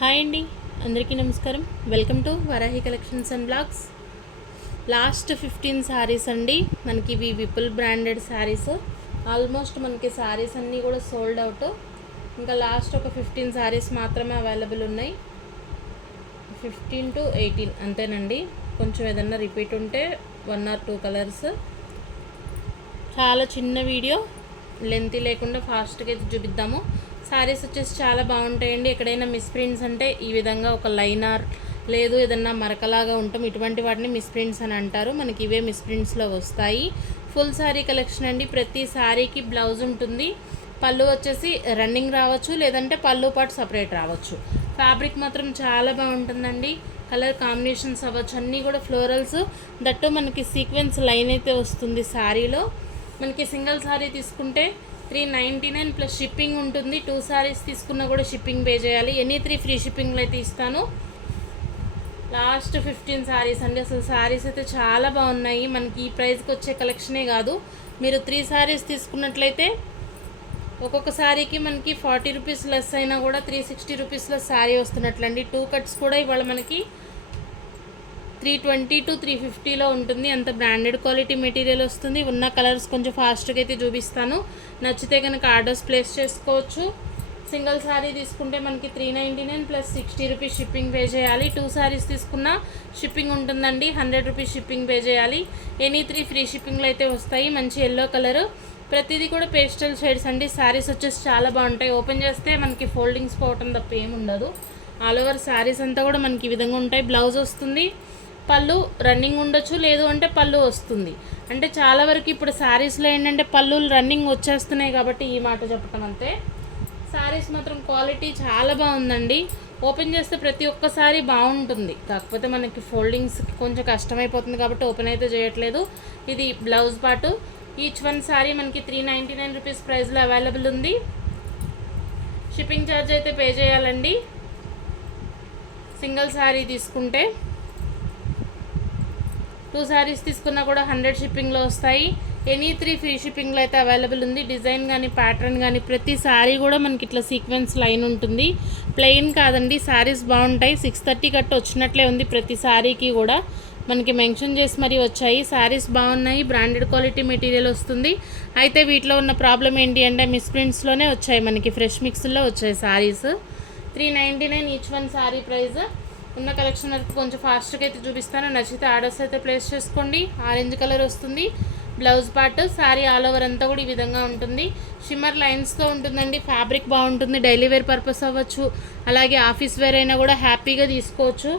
Hi అండి, అందరికీ నమస్కారం. Welcome to Varahi collections and blogs. Last 15 saris అండి. మనకి ఇవి విపుల్ బ్రాండెడ్ శారీస్. ఆల్మోస్ట్ మనకి శారీస్ అన్నీ కూడా సోల్డ్ అవుట్. ఇంకా లాస్ట్ ఒక 15 శారీస్ మాత్రమే అవైలబుల్ ఉన్నాయి. 15 to 18 అంతేనండి. కొంచెం ఏదన్నా రిపీట్ ఉంటే 1 or 2 కలర్స్. చాలా చిన్న వీడియో, లెంతీ లేకుండా ఫాస్ట్గా అయితే చూపిద్దాము. శారీస్ వచ్చేసి చాలా బాగుంటాయండి. ఎక్కడైనా మిస్ప్రింట్స్ అంటే ఈ విధంగా ఒక లైనర్ లేదు ఏదన్నా మరకలాగా ఉంటాం, ఇటువంటి వాటిని మిస్ప్రింట్స్ అని అంటారు. మనకి ఇవే మిస్ప్రింట్స్లో వస్తాయి. ఫుల్ శారీ కలెక్షన్ అండి. ప్రతి శారీకి బ్లౌజ్ ఉంటుంది. పళ్ళు వచ్చేసి రన్నింగ్ రావచ్చు, లేదంటే పళ్ళు పాటు సపరేట్ రావచ్చు. ఫ్యాబ్రిక్ మాత్రం చాలా బాగుంటుందండి. కలర్ కాంబినేషన్స్ అవ్వచ్చు, అన్నీ కూడా ఫ్లోరల్స్. దట్టు మనకి సీక్వెన్స్ లైన్ అయితే వస్తుంది శారీలో. మనకి సింగిల్ శారీ తీసుకుంటే 399 ప్లస్ షిప్పింగ్ ఉంటుంది. 2 శారీస్ తీసుకున్నా కూడా షిప్పింగ్ పే చేయాలి. ఎనీ 3 ఫ్రీ షిప్పింగ్లో అయితే ఇస్తాను. లాస్ట్ 15 శారీస్ అండి. అసలు శారీస్ అయితే చాలా బాగున్నాయి. మనకి ఈ ప్రైస్కి వచ్చే కలెక్షనే కాదు. మీరు 3 శారీస్ తీసుకున్నట్లయితే ఒక్కొక్క శారీకి మనకి 40 రూపీస్ లెస్ అయినా కూడా 360 రూపీస్లో శారీ వస్తున్నట్లండి. 2 కట్స్ కూడా ఇవాళ మనకి 320 to 350లో ఉంటుంది. అంత బ్రాండెడ్ క్వాలిటీ మెటీరియల్ వస్తుంది. ఉన్న కలర్స్ కొంచెం ఫాస్ట్గా అయితే చూపిస్తాను. నచ్చితే కనుక ఆర్డర్స్ ప్లేస్ చేసుకోవచ్చు. సింగిల్ శారీ తీసుకుంటే మనకి 399 ప్లస్ 60 రూపీస్ షిప్పింగ్ పే చేయాలి. 2 శారీస్ తీసుకున్నా షిప్పింగ్ ఉంటుందండి. 100 రూపీస్ షిప్పింగ్ పే చేయాలి. ఎనీ 3 ఫ్రీ షిప్పింగ్లో అయితే వస్తాయి. మంచి ఎల్లో కలరు, ప్రతిదీ కూడా పేస్టల్ షేడ్స్ అండి. శారీస్ వచ్చేసి చాలా బాగుంటాయి. ఓపెన్ చేస్తే మనకి ఫోల్డింగ్స్ పోవటం తప్ప ఏముండదు. ఆల్ ఓవర్ శారీస్ అంతా కూడా మనకి ఈ విధంగా ఉంటాయి. బ్లౌజ్ వస్తుంది, పళ్ళు రన్నింగ్ ఉండొచ్చు, లేదు అంటే పళ్ళు వస్తుంది. అంటే చాలా వరకు ఇప్పుడు శారీస్లో ఏంటంటే పళ్ళులు రన్నింగ్ వచ్చేస్తున్నాయి కాబట్టి ఈ మాట చెప్పటం అంతే. శారీస్ మాత్రం క్వాలిటీ చాలా బాగుందండి. ఓపెన్ చేస్తే ప్రతి ఒక్కసారి బాగుంటుంది, కాకపోతే మనకి ఫోల్డింగ్స్కి కొంచెం కష్టమైపోతుంది కాబట్టి ఓపెన్ అయితే చేయట్లేదు. ఇది blouse part. Each one sari మనకి 399 రూపీస్ ప్రైస్లో అవైలబుల్ ఉంది. షిప్పింగ్ ఛార్జ్ అయితే పే చేయాలండి. సింగిల్ శారీ తీసుకుంటే 2 శారీస్ తీసుకున్నా కూడా 100 షిప్పింగ్లో వస్తాయి. ఎనీ 3 ఫ్రీ షిప్పింగ్లో అయితే అవైలబుల్ ఉంది. డిజైన్ కానీ ప్యాటర్న్ కానీ ప్రతి శారీ కూడా మనకి ఇట్లా సీక్వెన్స్ లైన్ ఉంటుంది. ప్లెయిన్ కాదండి, శారీస్ బాగుంటాయి. 630 కట్ వచ్చినట్లే ఉంది. ప్రతి శారీకి కూడా మనకి మెన్షన్ చేసి మరీ వచ్చాయి. శారీస్ బాగున్నాయి, బ్రాండెడ్ క్వాలిటీ మెటీరియల్ వస్తుంది. అయితే వీటిలో ఉన్న ప్రాబ్లం ఏంటి అంటే మిస్ప్రింట్స్లోనే వచ్చాయి, మనకి ఫ్రెష్ మిక్స్లో వచ్చాయి saris. 399 each one sari price. ఉన్న కలెక్షన్ వరకు కొంచెం ఫాస్ట్గా అయితే చూపిస్తాను. నచ్చితే ఆర్డర్స్ అయితే ప్లేస్ చేసుకోండి. ఆరెంజ్ కలర్ వస్తుంది blouse part. Sari all over అంతా కూడా ఈ విధంగా ఉంటుంది. షిమ్మర్ లైన్స్తో ఉంటుందండి. ఫ్యాబ్రిక్ బాగుంటుంది. డైలీ వేర్ పర్పస్ అవ్వచ్చు, అలాగే ఆఫీస్ వేర్ అయినా కూడా హ్యాపీగా తీసుకోవచ్చు.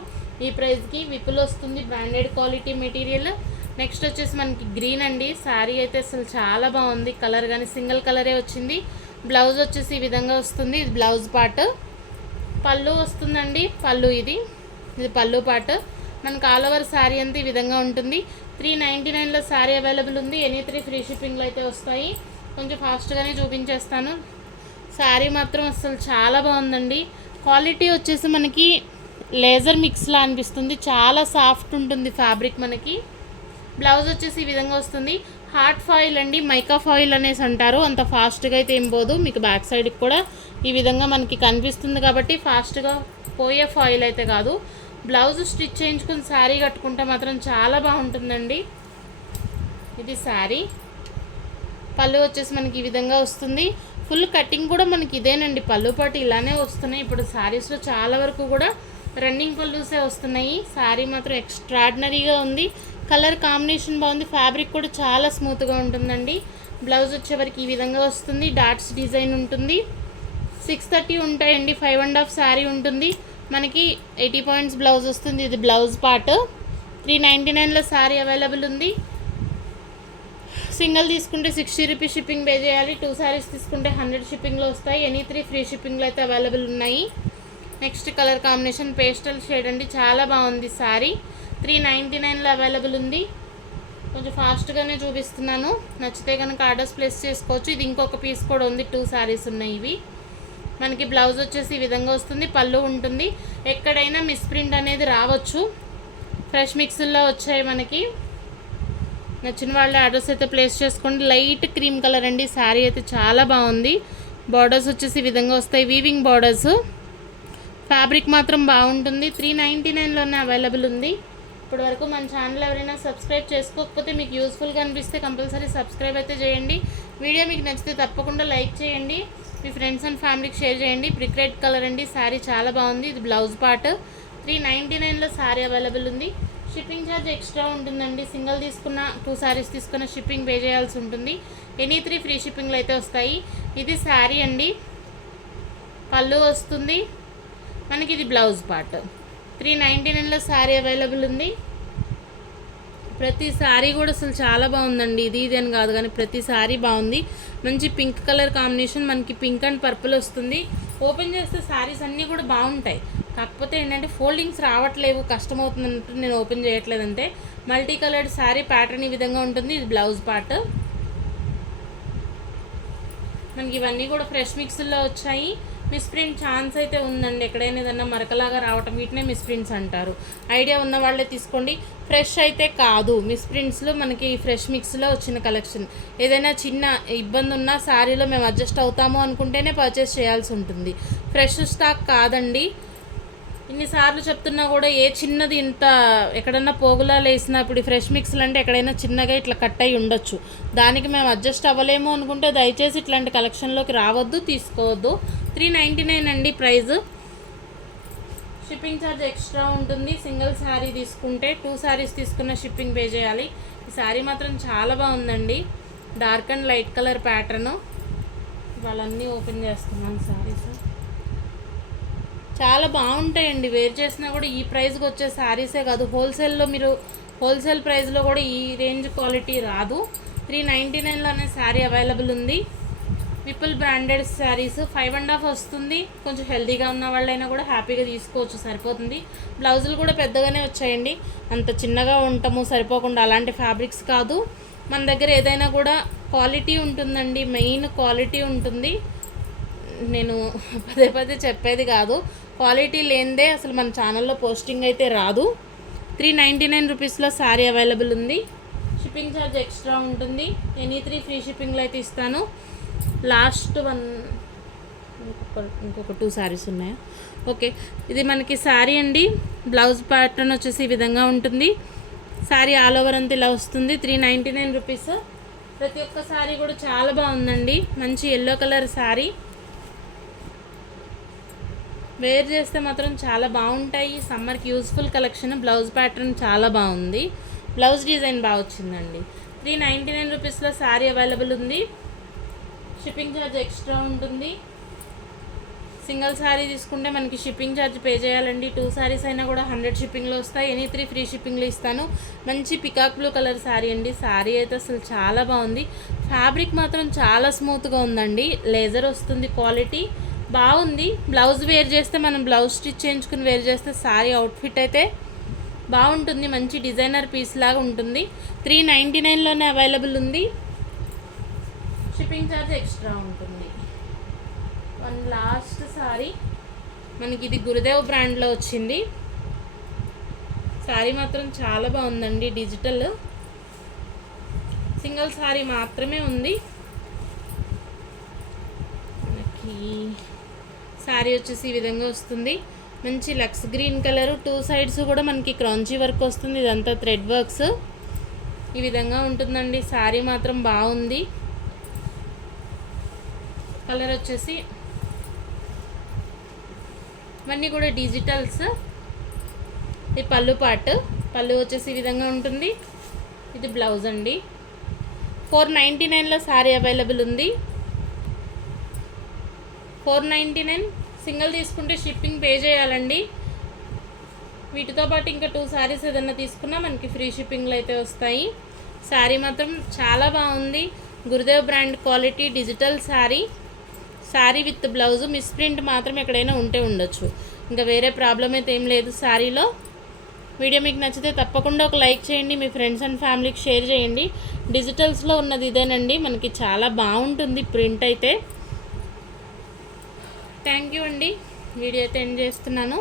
ఈ ప్రైస్కి విపుల్ వస్తుంది, బ్రాండెడ్ క్వాలిటీ మెటీరియల్. నెక్స్ట్ వచ్చేసి మనకి గ్రీన్ అండి. శారీ అయితే అసలు చాలా బాగుంది. కలర్ కానీ సింగిల్ కలరే వచ్చింది. బ్లౌజ్ వచ్చేసి ఈ విధంగా వస్తుంది. ఇది బ్లౌజ్ పార్ట్. పళ్ళు వస్తుందండి. పళ్ళు ఇది పళ్ళు పార్ట్. మనకు ఆల్ ఓవర్ శారీ అంతా ఈ విధంగా ఉంటుంది. 399లో శారీ అవైలబుల్ ఉంది. ఎనీ 3 ఫ్రీ షిప్పింగ్లో అయితే వస్తాయి. కొంచెం ఫాస్ట్గానే చూపించేస్తాను. శారీ మాత్రం అసలు చాలా బాగుందండి. క్వాలిటీ వచ్చేసి మనకి లేజర్ మిక్స్లా అనిపిస్తుంది. చాలా సాఫ్ట్ ఉంటుంది ఫ్యాబ్రిక్. మనకి బ్లౌజ్ వచ్చేసి ఈ విధంగా వస్తుంది. హార్ట్ ఫాయిల్ అండి, మైకా ఫాయిల్ అనేసి అంటారు. అంత ఫాస్ట్గా అయితే ఏం పోదు. మీకు బ్యాక్ సైడ్కి కూడా ఈ విధంగా మనకి కనిపిస్తుంది కాబట్టి ఫాస్ట్గా పోయే ఫాయిల్ అయితే కాదు. బ్లౌజ్ స్టిచ్ చేయించుకుని శారీ కట్టుకుంటే మాత్రం చాలా బాగుంటుందండి. ఇది శారీ. పళ్ళు వచ్చేసి మనకి ఈ విధంగా వస్తుంది. ఫుల్ కటింగ్ కూడా మనకి ఇదేనండి. పళ్ళు పాటు ఇలానే వస్తున్నాయి. ఇప్పుడు శారీస్లో చాలా వరకు కూడా రన్నింగ్ పళ్ళుసే వస్తున్నాయి. శారీ మాత్రం ఎక్స్ట్రాడినరీగా ఉంది. కలర్ కాంబినేషన్ బాగుంది. ఫ్యాబ్రిక్ కూడా చాలా స్మూత్గా ఉంటుందండి. బ్లౌజ్ వచ్చేవరకు ఈ విధంగా వస్తుంది. డాట్స్ డిజైన్ ఉంటుంది. 630 ఉంటాయండి. 5.5 శారీ ఉంటుంది. మనకి 80 పాయింట్స్ బ్లౌజ్ వస్తుంది. ఇది బ్లౌజ్ పార్ట్. 399లో శారీ అవైలబుల్ ఉంది. సింగిల్ తీసుకుంటే 60 రూపీస్ షిప్పింగ్ పే చేయాలి. 2 శారీస్ తీసుకుంటే 100 షిప్పింగ్లో వస్తాయి. ఎనీ 3 ఫ్రీ షిప్పింగ్లో అయితే అవైలబుల్ ఉన్నాయి. Next colour combination pastel shade అండి. చాలా బాగుంది శారీ. 399లో అవైలబుల్ ఉంది. కొంచెం ఫాస్ట్గానే చూపిస్తున్నాను. నచ్చితే కనుక ఆర్డర్స్ ప్లేస్ చేసుకోవచ్చు. ఇది ఇంకొక పీస్ కూడా ఉంది. 2 శారీస్ ఉన్నాయి ఇవి. మనకి బ్లౌజ్ వచ్చేసి ఈ విధంగా వస్తుంది. పళ్ళు ఉంటుంది. ఎక్కడైనా మిస్ప్రింట్ అనేది రావచ్చు. ఫ్రెష్ మిక్స్ల్లో వచ్చాయి మనకి. నచ్చిన వాళ్ళ ఆర్డర్స్ అయితే ప్లేస్ చేసుకోండి. లైట్ క్రీమ్ కలర్ అండి. శారీ అయితే చాలా బాగుంది. బార్డర్స్ వచ్చేసి ఈ విధంగా వస్తాయి. Weaving borders. ఫ్యాబ్రిక్ మాత్రం బాగుంటుంది. 399లోనే అవైలబుల్ ఉంది. ఇప్పటి వరకు మన ఛానల్ ఎవరైనా సబ్స్క్రైబ్ చేసుకోకపోతే మీకు యూస్ఫుల్గా అనిపిస్తే కంపల్సరీ సబ్స్క్రైబ్ అయితే చేయండి. వీడియో మీకు నచ్చితే తప్పకుండా లైక్ చేయండి, మీ ఫ్రెండ్స్ అండ్ ఫ్యామిలీకి షేర్ చేయండి. బ్రిక్ రెడ్ కలర్ అండి, శారీ చాలా బాగుంది. ఇది బ్లౌజ్ పార్ట్. 399లో శారీ అవైలబుల్ ఉంది. షిప్పింగ్ ఛార్జ్ ఎక్స్ట్రా ఉంటుందండి. సింగిల్ తీసుకున్న 2 శారీస్ తీసుకున్న షిప్పింగ్ పే చేయాల్సి ఉంటుంది. ఎనీ 3 ఫ్రీ షిప్పింగ్లు అయితే వస్తాయి. ఇది శారీ అండి, పళ్ళు వస్తుంది మనకి. ఇది బ్లౌజ్ పార్ట్. 399లో శారీ అవైలబుల్ ఉంది. ప్రతి శారీ కూడా అసలు చాలా బాగుందండి. ఇది అని కాదు కానీ ప్రతి శారీ బాగుంది. మంచి పింక్ కలర్ కాంబినేషన్, మనకి పింక్ అండ్ పర్పుల్ వస్తుంది. ఓపెన్ చేస్తే శారీస్ అన్నీ కూడా బాగుంటాయి. కాకపోతే ఏంటంటే ఫోల్డింగ్స్ రావట్లేవు, కష్టమవుతుంది అన్నట్టు నేను ఓపెన్ చేయట్లేదంటే. మల్టీ కలర్డ్ శారీ ప్యాటర్న్ ఈ విధంగా ఉంటుంది. ఇది బ్లౌజ్ పార్ట్. మనకి ఇవన్నీ కూడా ఫ్రెష్ మిక్స్లో వచ్చాయి. మిస్ప్రింట్ ఛాన్స్ అయితే ఉందండి. ఎక్కడైనా ఏదన్నా మరకలాగా రావటం, వీటినే మిస్ప్రింట్స్ అంటారు. ఐడియా ఉన్న వాళ్ళే తీసుకోండి. ఫ్రెష్ అయితే కాదు, మిస్ప్రింట్స్లో మనకి ఫ్రెష్ మిక్స్లో వచ్చిన కలెక్షన్. ఏదైనా చిన్న ఇబ్బంది ఉన్నా శారీలో మేము అడ్జస్ట్ అవుతాము అనుకుంటేనే పర్చేస్ చేయాల్సి ఉంటుంది. ఫ్రెష్ స్టాక్ కాదండి. ఇన్నిసార్లు చెప్తున్నా కూడా ఏ చిన్నది ఇంత ఎక్కడన్నా పోగులా లేసినప్పుడు ఫ్రెష్ మిక్స్లు అంటే ఎక్కడైనా చిన్నగా ఇట్లా కట్ అయి ఉండొచ్చు. దానికి మేము అడ్జస్ట్ అవ్వలేము అనుకుంటే దయచేసి ఇట్లాంటి కలెక్షన్లోకి రావద్దు, తీసుకోవద్దు. 399 అండి ప్రైస్. షిప్పింగ్ ఛార్జ్ ఎక్స్ట్రా ఉంటుంది. సింగిల్ శారీ తీసుకుంటే 2 శారీస్ తీసుకున్న షిప్పింగ్ పే చేయాలి. ఈ శారీ మాత్రం చాలా బాగుందండి. Dark and light colour pattern. వాళ్ళన్నీ ఓపెన్ చేస్తున్నాను శారీస్. చాలా బాగుంటాయండి. వేర్ చేసినా కూడా ఈ ప్రైస్కి వచ్చే శారీసే కాదు, హోల్సేల్లో మీరు హోల్సేల్ ప్రైస్లో కూడా ఈ రేంజ్ క్వాలిటీ రాదు. 399లోనే శారీ అవైలబుల్ ఉంది. విపుల్ బ్రాండెడ్ శారీస్ 5.5 వస్తుంది. కొంచెం హెల్తీగా ఉన్న వాళ్ళైనా కూడా హ్యాపీగా తీసుకోవచ్చు, సరిపోతుంది. బ్లౌజులు కూడా పెద్దగానే వచ్చాయండి. అంత చిన్నగా ఉండటము సరిపోకుండా అలాంటి ఫ్యాబ్రిక్స్ కాదు. మన దగ్గర ఏదైనా కూడా క్వాలిటీ ఉంటుందండి, మెయిన్ క్వాలిటీ ఉంటుంది. నేను పదే పదే చెప్పేది కాదు, క్వాలిటీ లేనిదే అసలు మన ఛానల్లో పోస్టింగ్ అయితే రాదు. 399 రూపీస్లో శారీ అవైలబుల్ ఉంది. షిప్పింగ్ ఛార్జ్ ఎక్స్ట్రా ఉంటుంది. ఎనీ 3 ఫ్రీ షిప్పింగ్లో అయితే ఇస్తాను. లాస్ట్ వన్ ఇంకొక 2 శారీస్ ఉన్నాయా? ఓకే, ఇది మనకి శారీ అండి. బ్లౌజ్ ప్యాటర్న్ వచ్చేసి ఈ విధంగా ఉంటుంది. శారీ ఆల్ ఓవర్ అంతా ఇలా వస్తుంది. 399 రూపీస్. ప్రతి ఒక్క శారీ కూడా చాలా బాగుందండి. మంచి ఎల్లో కలర్ శారీ. వేర్ చేస్తే మాత్రం చాలా బాగుంటాయి. సమ్మర్కి యూస్ఫుల్ కలెక్షన్. బ్లౌజ్ ప్యాటర్న్ చాలా బాగుంది. బ్లౌజ్ డిజైన్ బాగా వచ్చిందండి. 399 రూపీస్లో శారీ అవైలబుల్ ఉంది. షిప్పింగ్ ఛార్జ్ ఎక్స్ట్రా ఉంటుంది. సింగిల్ శారీ తీసుకుంటే మనకి షిప్పింగ్ ఛార్జ్ పే చేయాలండి. 2 శారీస్ అయినా కూడా 100 షిప్పింగ్లో వస్తాయి. ఎనీ 3 ఫ్రీ షిప్పింగ్లో ఇస్తాను. మంచి పికాక్ బ్లూ కలర్ శారీ అండి. శారీ అయితే అసలు చాలా బాగుంది. ఫ్యాబ్రిక్ మాత్రం చాలా స్మూత్గా ఉందండి. లేజర్ వస్తుంది, క్వాలిటీ బాగుంది. బ్లౌజ్ వేర్ చేస్తే మనం బ్లౌజ్ స్టిచ్ చేయించుకుని వేర్ చేస్తే శారీ అవుట్ఫిట్ అయితే బాగుంటుంది. మంచి డిజైనర్ పీస్ లాగా ఉంటుంది. 399లోనే అవైలబుల్ ఉంది. షిప్పింగ్ ఛార్జ్ ఎక్స్ట్రా ఉంటుంది. వన్ లాస్ట్ శారీ మనకి ఇది గురుదేవ్ బ్రాండ్లో వచ్చింది. శారీ మాత్రం చాలా బాగుందండి. డిజిటల్ సింగిల్ శారీ మాత్రమే ఉంది. మనకి శారీ వచ్చేసి ఈ విధంగా వస్తుంది. మంచి లక్స్ గ్రీన్ కలరు. 2 సైడ్స్ కూడా మనకి క్రాంచీ వర్క్ వస్తుంది. ఇదంతా థ్రెడ్ వర్క్స్ ఈ విధంగా ఉంటుందండి. శారీ మాత్రం బాగుంది. కలర్ వచ్చేసి ఇవన్నీ కూడా డిజిటల్స్. ఇది పళ్ళు పార్ట్. పళ్ళు వచ్చేసి ఈ విధంగా ఉంటుంది. ఇది బ్లౌజ్ అండి. 499లో శారీ అవైలబుల్ ఉంది. 499. సింగిల్ తీసుకుంటే షిప్పింగ్ పే చేయాలండి. వీటితో పాటు ఇంకా 2 శారీస్ ఏదైనా తీసుకున్నా మనకి ఫ్రీ షిప్పింగ్లో అయితే వస్తాయి. శారీ మాత్రం చాలా బాగుంది. Gurudev brand quality digital sari. Sari with blouse. Misprint మాత్రం ఎక్కడైనా ఉంటే ఉండొచ్చు, ఇంకా వేరే ప్రాబ్లం అయితే ఏం లేదు శారీలో. వీడియో మీకు నచ్చితే తప్పకుండా ఒక లైక్ చేయండి, మీ ఫ్రెండ్స్ అండ్ ఫ్యామిలీకి షేర్ చేయండి. డిజిటల్స్లో ఉన్నది ఇదేనండి. మనకి చాలా బాగుంటుంది ప్రింట్ అయితే. థ్యాంక్ యూ అండి. వీడియో అయితే ఎండ్ చేస్తున్నాను.